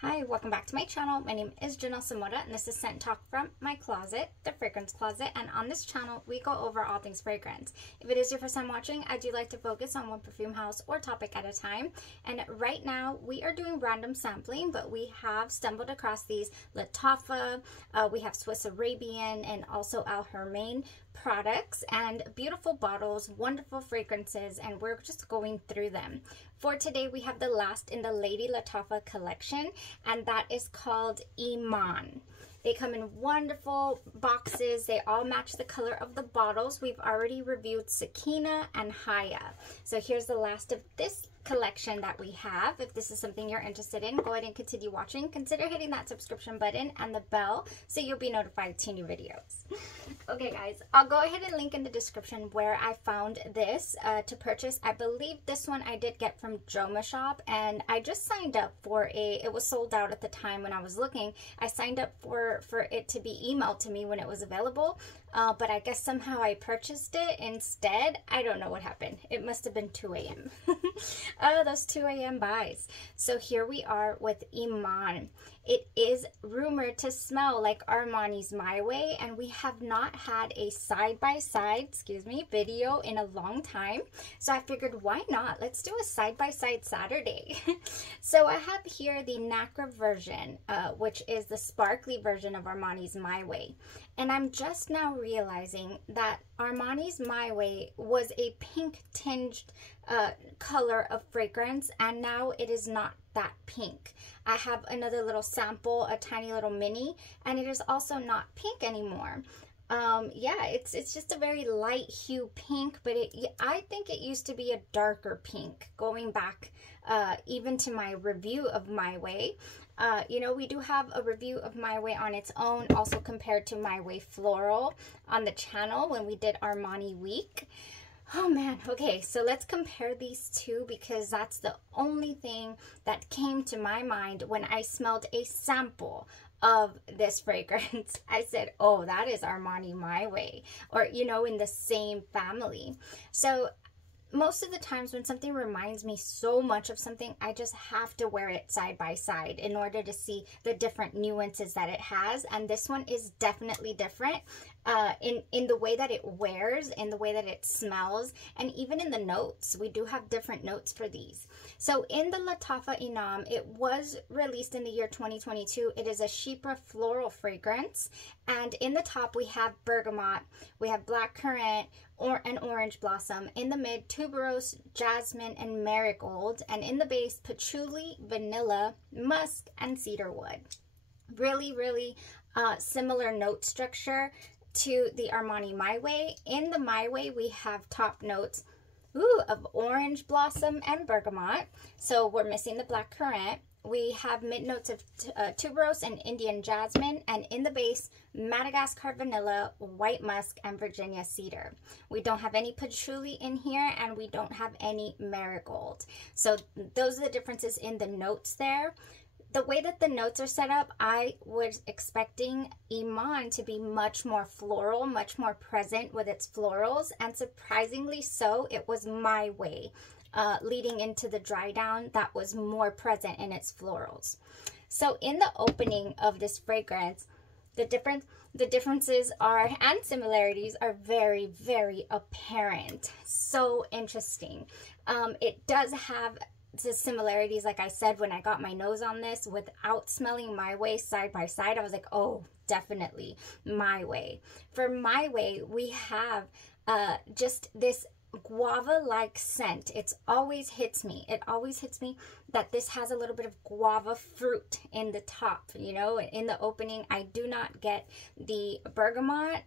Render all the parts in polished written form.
Hi, welcome back to my channel. My name is Janelle Samora and this is Scent Talk from my closet, the fragrance closet. And on this channel, we go over all things fragrance. If it is your first time watching, I do like to focus on one perfume house or topic at a time. And right now we are doing random sampling, but we have stumbled across these LATTAFA, we have Swiss Arabian and also Armani products and beautiful bottles, wonderful fragrances, and we're just going through them. For today, we have the last in the Lady LATTAFA collection, and that is called Eman. They come in wonderful boxes. They all match the color of the bottles. We've already reviewed Sakeena and Haya. So here's the last of this collection that we have. If this is something you're interested in, go ahead and continue watching. Consider hitting that subscription button and the bell so you'll be notified to new videos. Okay guys, I'll go ahead and link in the description where I found this to purchase. I believe this one I did get from Joma Shop, and I just signed up for it was sold out at the time when I was looking. I signed up for it to be emailed to me when it was available, but I guess somehow I purchased it instead. I don't know what happened. It must have been 2 a.m. Oh, those 2 a.m. buys. So here we are with Eman. It is rumored to smell like Armani's My Way, and we have not had a side-by-side, video in a long time. So I figured, why not? Let's do a side-by-side Saturday. So I have here the Nacre version, which is the sparkly version of Armani's My Way. And I'm just now realizing that Armani's My Way was a pink tinged color of fragrance, and now it is not that pink. I have another little sample, a tiny little mini, and it is also not pink anymore. Yeah, it's just a very light hue pink, but I think it used to be a darker pink, going back even to my review of My Way. You know, we do have a review of My Way on its own, also compared to My Way Floral on the channel when we did Armani Week. Oh man, okay, so let's compare these two because that's the only thing that came to my mind when I smelled a sample of this fragrance. I said, oh, that is Armani My Way, or, you know, in the same family. So most of the times when something reminds me so much of something, I just have to wear it side by side in order to see the different nuances that it has. And this one is definitely different in the way that it wears, in the way that it smells, and even in the notes. We do have different notes for these. So in the LATTAFA Eman, it was released in the year 2022. It is a Chypre floral fragrance. And in the top, we have bergamot, we have black currant, and orange blossom. In the mid, tuberose, jasmine, and marigold. And in the base, patchouli, vanilla, musk, and cedarwood. Really, really similar note structure to the Armani My Way. In the My Way, we have top notes of orange blossom and bergamot. So we're missing the black currant. We have mid notes of tuberose and Indian jasmine, and in the base, Madagascar vanilla, white musk, and Virginia cedar. We don't have any patchouli in here, and we don't have any marigold. So those are the differences in the notes there. The way that the notes are set up, I was expecting Eman to be much more floral, much more present with its florals, and surprisingly so, it was My Way. Leading into the dry down, that was more present in its florals. So in the opening of this fragrance, the differences are, and similarities are very, very apparent. So interesting. It does have the similarities, like I said, when I got my nose on this without smelling My Way side by side, I was like, oh, definitely My Way. For My Way, we have just this guava-like scent. It always hits me. It always hits me that this has a little bit of guava fruit in the top, you know. In the opening, I do not get the bergamot.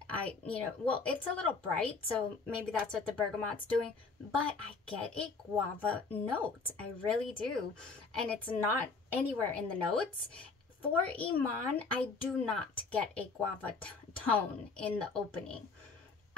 Well, it's a little bright, so maybe that's what the bergamot's doing, but I get a guava note. I really do. And it's not anywhere in the notes. For Eman, I do not get a guava tone in the opening.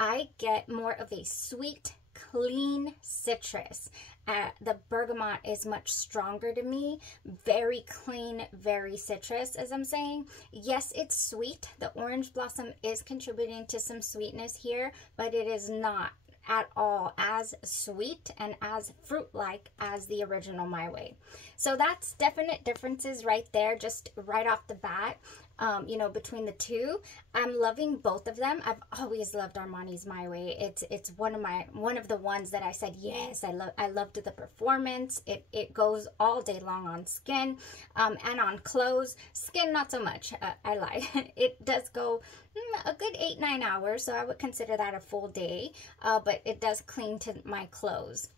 I get more of a sweet, clean citrus. The bergamot is much stronger to me. Very clean, very citrus, as I'm saying. Yes, it's sweet. The orange blossom is contributing to some sweetness here, but it is not at all as sweet and as fruit-like as the original My Way. So that's definite differences right there, just right off the bat. You know, between the two. I'm loving both of them. I've always loved Armani's My Way. It's one of the ones that I said, yes, I loved the performance. It goes all day long on skin, and on clothes. Skin, not so much. I lie. It does go a good 8-9 hours, so I would consider that a full day, but it does cling to my clothes.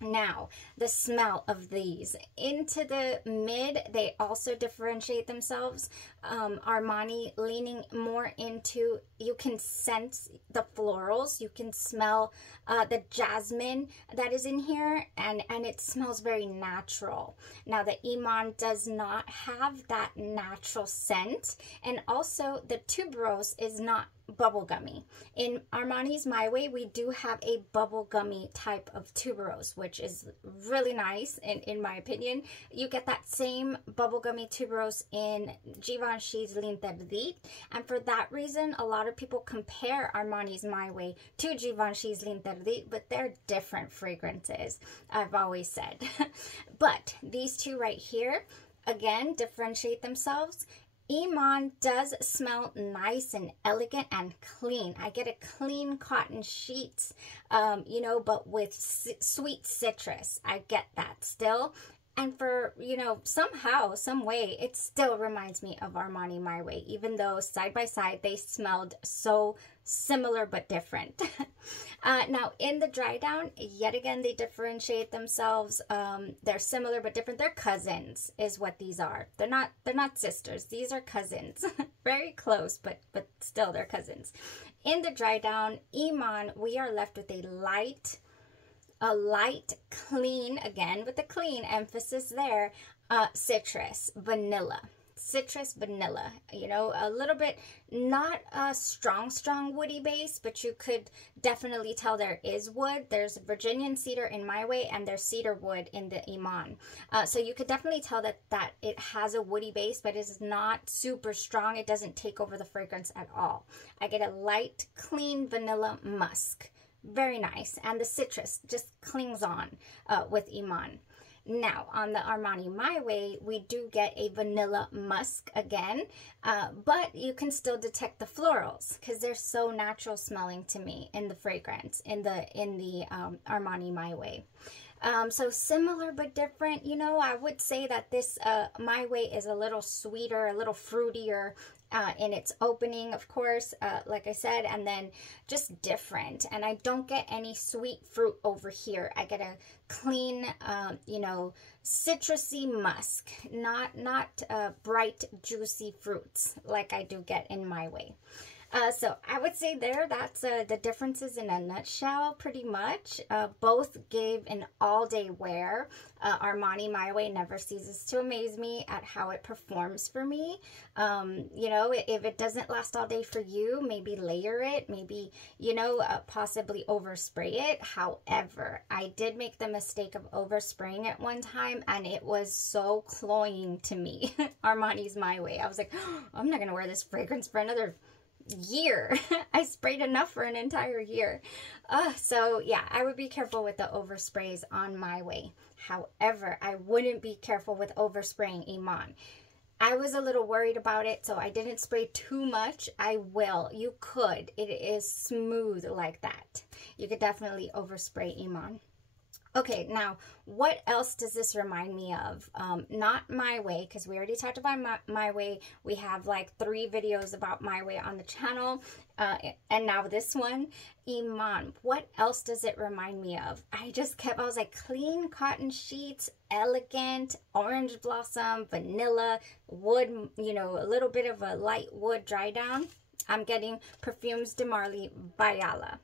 Now, the smell of these. Into the mid, they also differentiate themselves. Armani leaning more into, you can sense the florals. You can smell the jasmine that is in here, and it smells very natural. Now, the Iman does not have that natural scent, and also the tuberose is not bubblegummy. In Armani's My Way, we do have a bubblegummy type of tuberose, which is really nice in my opinion. You get that same bubblegummy tuberose in Givenchy's L'Interdit, and for that reason, a lot of people compare Armani's My Way to Givenchy's L'Interdit, but they're different fragrances, I've always said. But these two right here, again, differentiate themselves. Iman does smell nice and elegant and clean. I get a clean cotton sheets, you know, but with sweet citrus. I get that still. And for, you know, somehow, some way, it still reminds me of Armani My Way, even though side by side they smelled so similar but different. Now, in the dry down, yet again, they differentiate themselves. They're similar but different. They're cousins, is what these are. They're not sisters. These are cousins. Very close, but still, they're cousins. In the dry down, Iman, we are left with a light, clean, again with the clean emphasis there, citrus, vanilla. Citrus, vanilla, you know, a little bit, not a strong woody base, but you could definitely tell there is wood. There's Virginian cedar in My Way, and there's cedar wood in the Iman. So you could definitely tell that it has a woody base, but it's not super strong. It doesn't take over the fragrance at all. I get a light, clean vanilla musk. Very nice. And the citrus just clings on with Iman. Now, on the Armani My Way, we do get a vanilla musk again, but you can still detect the florals because they're so natural smelling to me in the fragrance, in the Armani My Way. So similar but different. You know, I would say that this My Way is a little sweeter, a little fruitier in its opening, of course, like I said, and then just different. And I don't get any sweet fruit over here. I get a clean, you know, citrusy musk, not bright, juicy fruits like I do get in My Way. So I would say that's the differences in a nutshell, pretty much. Both gave an all-day wear. Armani My Way never ceases to amaze me at how it performs for me. You know, if it doesn't last all day for you, maybe layer it, maybe, you know, possibly overspray it. However, I did make the mistake of overspraying it one time, and it was so cloying to me. Armani's My Way. I was like, oh, I'm not going to wear this fragrance for another year. I sprayed enough for an entire year. So yeah, I would be careful with the oversprays on My Way. However, I wouldn't be careful with overspraying Iman. I was a little worried about it, so I didn't spray too much. I will. You could. It is smooth like that. You could definitely overspray Iman. Okay, now, what else does this remind me of? Not My Way, because we already talked about My Way. We have like 3 videos about My Way on the channel, and now this one. Iman, what else does it remind me of? I was like, clean cotton sheets, elegant, orange blossom, vanilla, wood, you know, a little bit of a light wood dry down. I'm getting Perfumes de Marly Valaya.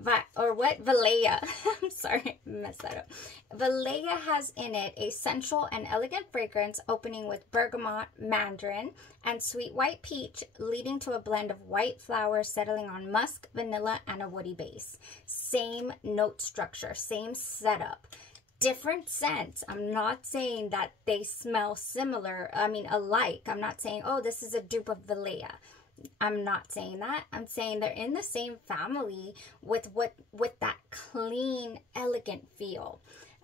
Valaya. I'm sorry, I messed that up. Valaya has in it a sensual and elegant fragrance opening with bergamot, mandarin, and sweet white peach, leading to a blend of white flowers settling on musk, vanilla, and a woody base. Same note structure, same setup. Different scents. I'm not saying that they smell similar, I mean alike. I'm not saying, oh, this is a dupe of Valaya. I'm not saying that. I'm saying they're in the same family with that clean, elegant feel.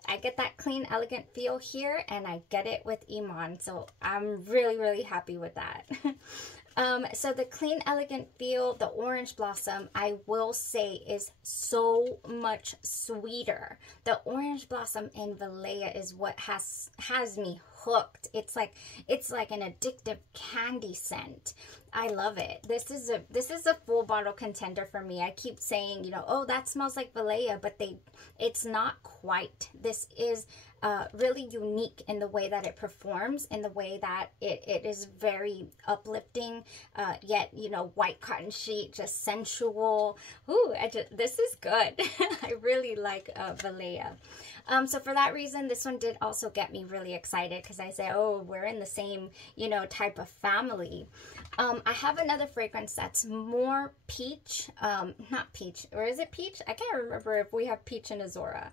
I get that clean, elegant feel here, and I get it with Iman. So I'm really, really happy with that. So the clean, elegant feel, the orange blossom, I will say is so much sweeter. The orange blossom in Valaya is what has me hooked. It's like an addictive candy scent. I love it. This is a full bottle contender for me. I keep saying, you know, oh, that smells like Valaya, but it's not quite. This is really unique in the way that it performs, in the way that it is very uplifting, yet, you know, white cotton sheet, just sensual. Ooh, this is good. I really like Valaya. So for that reason, this one did also get me really excited, because I say, oh, we're in the same, you know, type of family. I have another fragrance that's more peach, not peach, or is it peach? I can't remember if we have peach in Azora.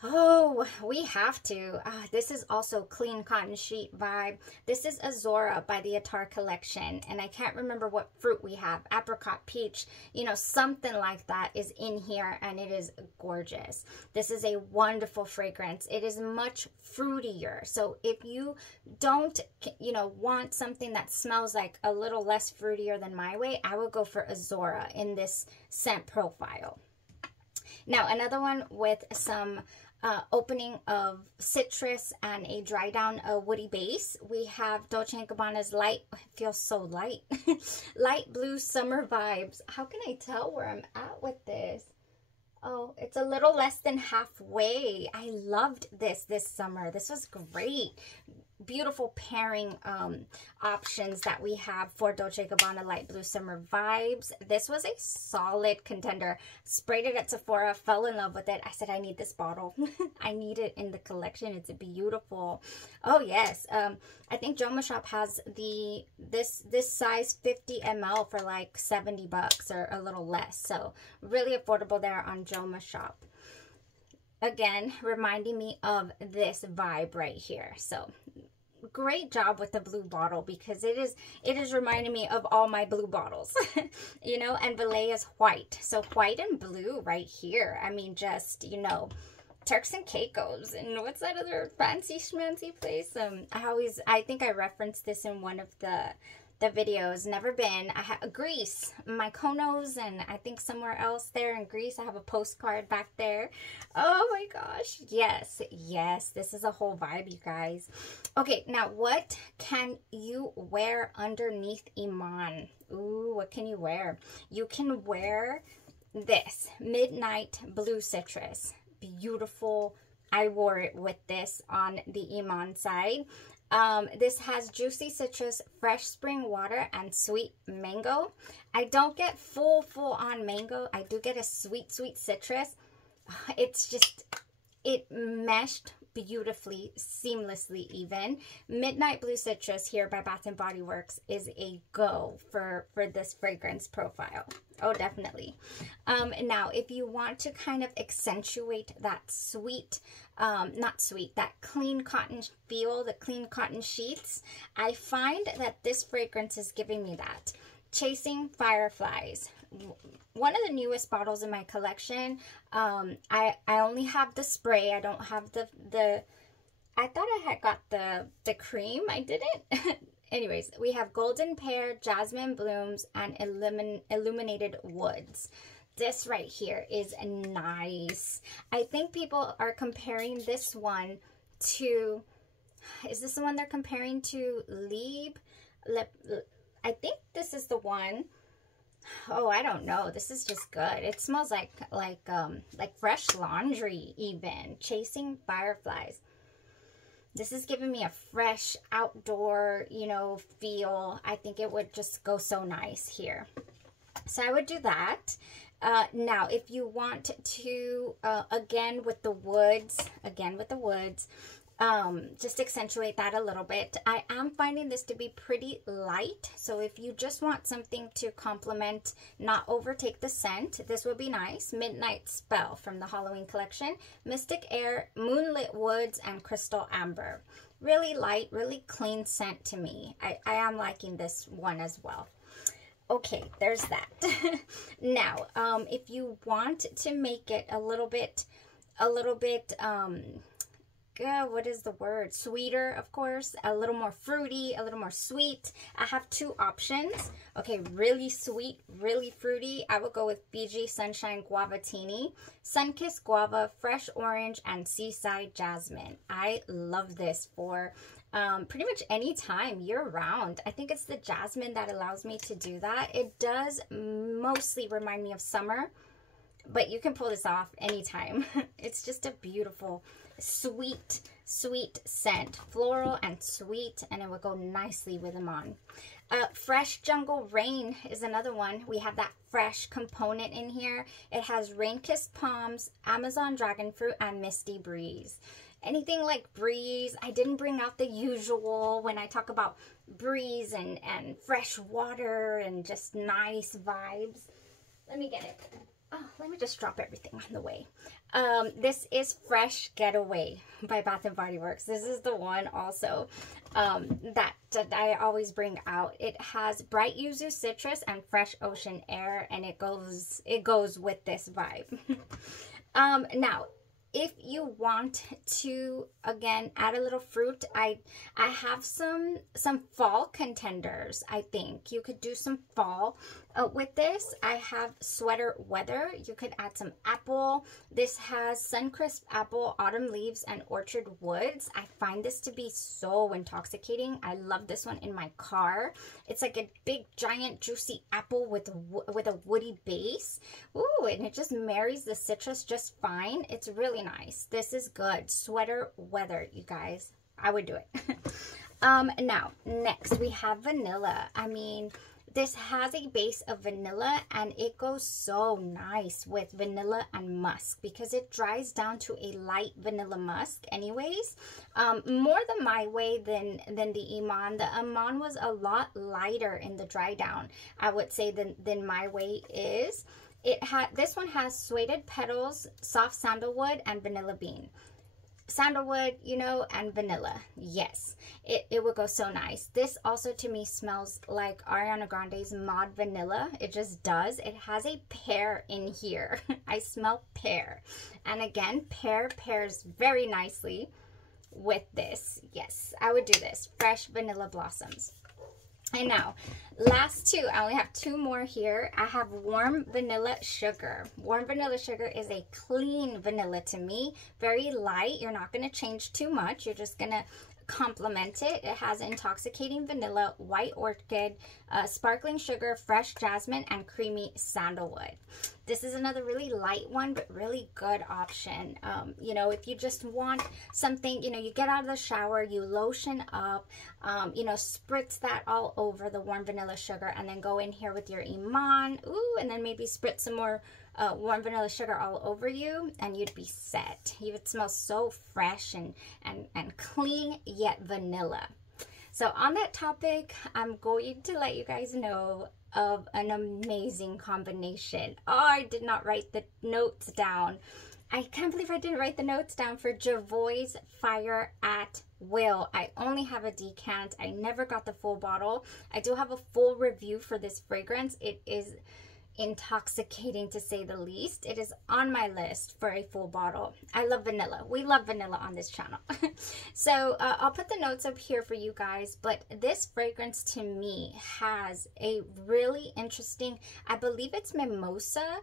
Oh, we have to. This is also clean cotton sheet vibe. This is Azora by the Attar collection, and I can't remember what fruit we have. Apricot, peach, you know, something like that is in here, and it is gorgeous. This is a wonderful fragrance. It is much fruitier. So if you don't, you know, want something that smells like a little less fruitier than My Way, I would go for Azora in this scent profile. Now, another one with some opening of citrus and a dry down woody base. We have Dolce & Gabbana's light, it feels so light, light blue summer vibes. How can I tell where I'm at with this? Oh, it's a little less than halfway. I loved this summer. This was great. Beautiful pairing options that we have for Dolce & Gabbana Light Blue Summer Vibes. This was a solid contender. Sprayed it at Sephora, fell in love with it. I said, I need this bottle. I need it in the collection. It's beautiful. Oh, yes. I think Joma Shop has this size 50 ml for like 70 bucks or a little less. So really affordable there on Joma Shop. Again, reminding me of this vibe right here. So great job with the blue bottle, because it is reminding me of all my blue bottles. You know, and Valaya's white. So white and blue right here. I mean, just, you know, Turks and Caicos. And what's that other fancy schmancy place? I think I referenced this in one of the videos. Never been. I have Greece, Mykonos, and I think somewhere else there in Greece. I have a postcard back there. Oh my gosh. Yes, yes, this is a whole vibe, you guys. Okay, now what can you wear underneath Iman? Ooh, what can you wear? You can wear this Midnight Blue Citrus. Beautiful. I wore it with this on the Iman side. This has juicy citrus, fresh spring water, and sweet mango. I don't get full on mango. I do get a sweet citrus. It's just, it meshed beautifully, seamlessly even. Midnight Blue Citrus here by Bath & Body Works is a go for this fragrance profile. Oh, definitely. Now, if you want to kind of accentuate that sweet, that clean cotton feel, the clean cotton sheets, I find that this fragrance is giving me that. Chasing Fireflies. One of the newest bottles in my collection. I only have the spray. I don't have the I thought I had got the cream. I didn't. Anyways, we have Golden Pear, Jasmine Blooms, and Illuminated Woods. This right here is nice. I think people are comparing this one to, is this the one they're comparing to Lieb? I think this is the one. Oh, I don't know. This is just good. It smells like fresh laundry even. Chasing Fireflies. This is giving me a fresh outdoor, you know, feel. I think it would just go so nice here. So I would do that. Now, if you want to, again with the woods, just accentuate that a little bit. I am finding this to be pretty light. So if you just want something to complement, not overtake the scent, this would be nice. Midnight Spell from the Halloween collection. Mystic Air, Moonlit Woods, and Crystal Amber. Really light, really clean scent to me. I am liking this one as well. Okay, there's that. Now, if you want to make it a little bit, what is the word? Sweeter, of course, a little more fruity, a little more sweet. I have two options. Okay, really sweet, really fruity. I would go with BG Sunshine Guavatini, Sunkissed Guava, Fresh Orange, and Seaside Jasmine. I love this for pretty much any time, year round. I think it's the jasmine that allows me to do that. It does mostly remind me of summer, but you can pull this off anytime. It's just a beautiful, sweet scent, floral and sweet, and it would go nicely with them on. Fresh Jungle Rain is another one. We have that fresh component in here. It has rain-kissed palms, Amazon dragon fruit, and misty breeze. Anything like breeze, I didn't bring out the usual when I talk about breeze and fresh water and just nice vibes. Let me get it. Oh, let me just drop everything on the way. This is Fresh Getaway by Bath & Body Works. This is the one also that I always bring out. It has bright yuzu citrus and fresh ocean air, and it goes with this vibe. Now, if you want to, again, add a little fruit, I have some fall contenders. I think you could do some fall with this. I have Sweater Weather. You could add some apple. This has Suncrisp Apple, Autumn Leaves, and Orchard Woods. I find this to be so intoxicating. I love this one in my car. It's like a big, giant, juicy apple with a woody base. Ooh, and it just marries the citrus just fine. It's really nice. This is good. Sweater Weather, you guys. I would do it. Now, next we have vanilla. I mean, this has a base of vanilla, and it goes so nice with vanilla and musk because it dries down to a light vanilla musk anyways. More the My Way than the Iman. The Iman was a lot lighter in the dry down, I would say, than My Way is. This one has suede petals, soft sandalwood, and vanilla bean. Sandalwood, you know, and vanilla. Yes, it would go so nice. This also to me smells like Ariana Grande's Mod Vanilla. It just does. It has a pear in here. I smell pear. And again, pear pairs very nicely with this. Yes, I would do this. Fresh Vanilla Blossoms. And now, last two, I only have two more here. I have Warm Vanilla Sugar. Warm Vanilla Sugar is a clean vanilla to me. Very light. You're not going to change too much. You're just going to complement it. It has intoxicating vanilla, white orchid, sparkling sugar, fresh jasmine, and creamy sandalwood. This is another really light one, but really good option. You know, if you just want something, you know, you get out of the shower, you lotion up, you know, spritz that all over the warm vanilla sugar, and then go in here with your Iman. Ooh, and then maybe spritz some more warm vanilla sugar all over you, and you'd be set. You would smell so fresh and clean, yet vanilla. So on that topic, I'm going to let you guys know of an amazing combination. Oh, I did not write the notes down. I can't believe I didn't write the notes down for Jovoy's Fire at Will. I only have a decant. I never got the full bottle. I do have a full review for this fragrance. It is intoxicating to say the least. It is on my list for a full bottle. I love vanilla. We love vanilla on this channel. So I'll put the notes up here for you guys, but this fragrance to me has a really interesting, I believe it's mimosa.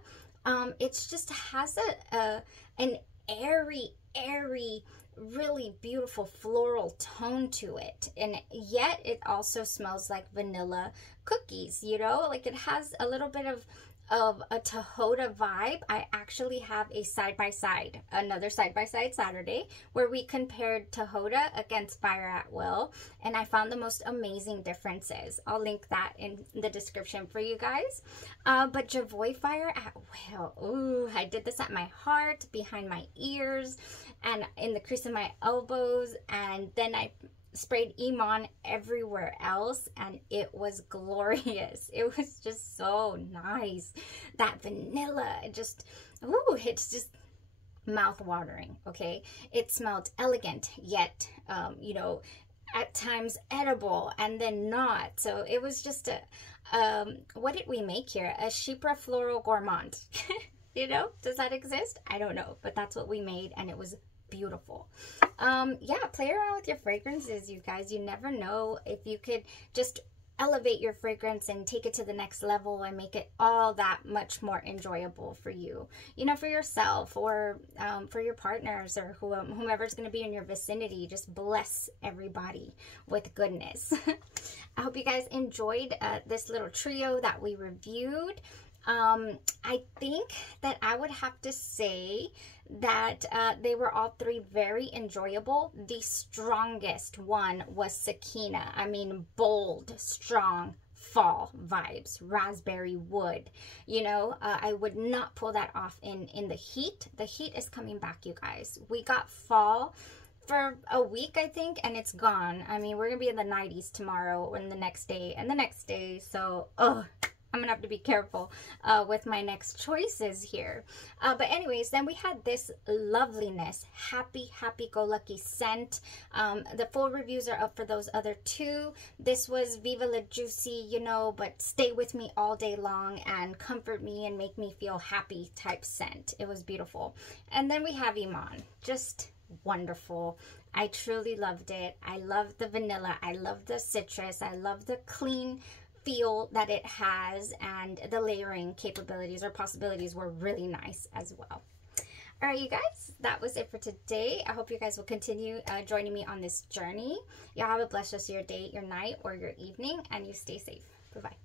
It's just has an airy, really beautiful floral tone to it, and yet it also smells like vanilla cookies, you know, like it has a little bit of a TIHOTA vibe. I actually have a side-by-side, another side-by-side Saturday, where we compared TIHOTA against Fire at Will, and I found the most amazing differences. I'll link that in the description for you guys. But Jovoy Fire at Will, ooh, I did this at my heart, behind my ears, and in the crease of my elbows, and then I sprayed Iman everywhere else, and it was glorious. It was just so nice. That vanilla, it just, ooh, it's just mouth-watering, okay? It smelled elegant, yet, you know, at times edible and then not. So it was just a, what did we make here? A Chypre Floral Gourmand. You know, does that exist? I don't know, but that's what we made, and it was beautiful. Yeah, play around with your fragrances, you guys. You never know if you could just elevate your fragrance and take it to the next level and make it all that much more enjoyable for you, you know, for yourself, or for your partners, or whomever's going to be in your vicinity. Just bless everybody with goodness. I hope you guys enjoyed this little trio that we reviewed. I think that I would have to say that they were all three very enjoyable. The strongest one was Sakeena. I mean, bold, strong, fall vibes, raspberry wood. You know, I would not pull that off in the heat. The heat is coming back, you guys. We got fall for a week, I think, and it's gone. I mean, we're gonna be in the 90s tomorrow and the next day and the next day. So, I'm gonna have to be careful with my next choices here. But anyways, then we had this loveliness, happy-go-lucky scent. The full reviews are up for those other two. This was Viva La Juicy, you know, but stay with me all day long and comfort me and make me feel happy type scent. It was beautiful. And then we have Emaan, just wonderful. I truly loved it. I loved the vanilla. I loved the citrus. I love the clean feel that it has, and the layering capabilities or possibilities were really nice as well. All right, you guys, that was it for today. I hope you guys will continue joining me on this journey. Y'all have a blessed rest of your day, your night, or your evening, and you stay safe. Bye-bye.